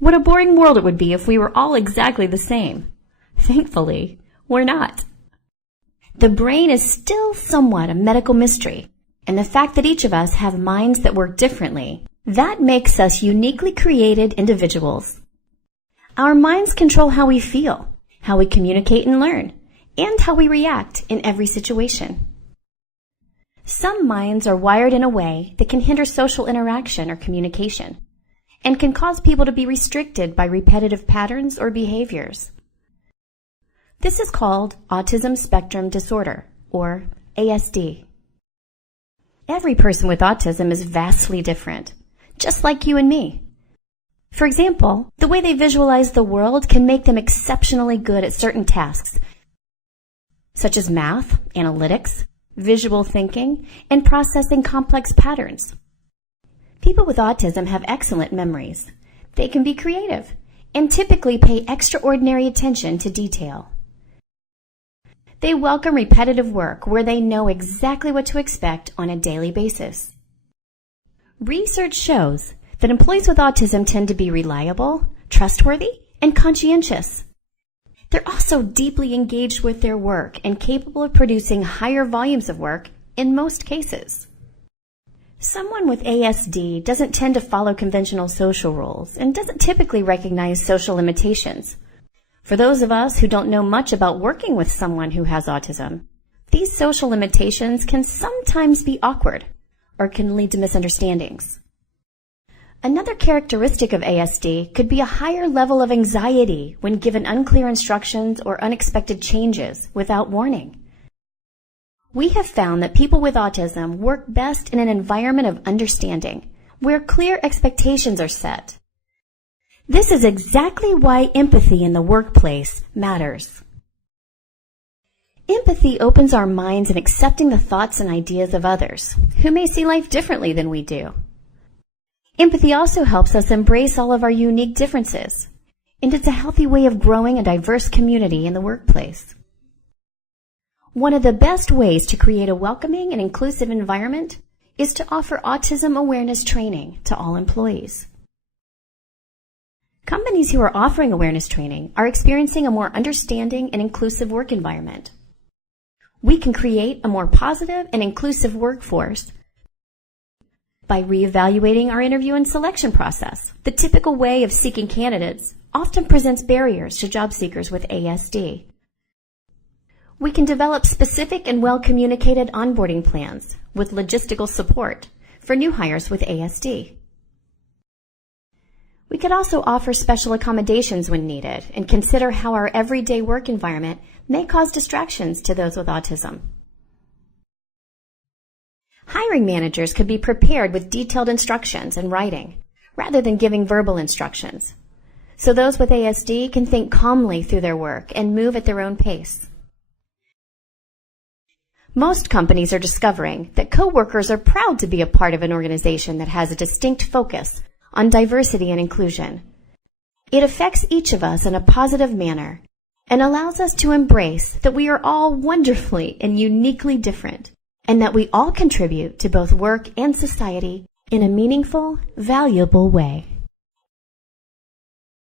What a boring world it would be if we were all exactly the same. Thankfully, we're not. The brain is still somewhat a medical mystery, and the fact that each of us have minds that work differently, that makes us uniquely created individuals. Our minds control how we feel, how we communicate and learn, and how we react in every situation. Some minds are wired in a way that can hinder social interaction or communication, and can cause people to be restricted by repetitive patterns or behaviors. This is called autism spectrum disorder, or ASD. Every person with autism is vastly different, just like you and me. For example, the way they visualize the world can make them exceptionally good at certain tasks, such as math, analytics, visual thinking, and processing complex patterns. People with autism have excellent memories. They can be creative and typically pay extraordinary attention to detail. They welcome repetitive work where they know exactly what to expect on a daily basis. Research shows that employees with autism tend to be reliable, trustworthy, and conscientious. They're also deeply engaged with their work and capable of producing higher volumes of work in most cases. Someone with ASD doesn't tend to follow conventional social rules and doesn't typically recognize social limitations. For those of us who don't know much about working with someone who has autism, these social limitations can sometimes be awkward or can lead to misunderstandings. Another characteristic of ASD could be a higher level of anxiety when given unclear instructions or unexpected changes without warning. We have found that people with autism work best in an environment of understanding, where clear expectations are set. This is exactly why empathy in the workplace matters. Empathy opens our minds in accepting the thoughts and ideas of others, who may see life differently than we do. Empathy also helps us embrace all of our unique differences, and it's a healthy way of growing a diverse community in the workplace. One of the best ways to create a welcoming and inclusive environment is to offer autism awareness training to all employees. Companies who are offering awareness training are experiencing a more understanding and inclusive work environment. We can create a more positive and inclusive workforce by reevaluating our interview and selection process. The typical way of seeking candidates often presents barriers to job seekers with ASD. We can develop specific and well-communicated onboarding plans with logistical support for new hires with ASD. We could also offer special accommodations when needed and consider how our everyday work environment may cause distractions to those with autism. Hiring managers could be prepared with detailed instructions in writing rather than giving verbal instructions, so those with ASD can think calmly through their work and move at their own pace. Most companies are discovering that coworkers are proud to be a part of an organization that has a distinct focus on diversity and inclusion. It affects each of us in a positive manner and allows us to embrace that we are all wonderfully and uniquely different, and that we all contribute to both work and society in a meaningful, valuable way.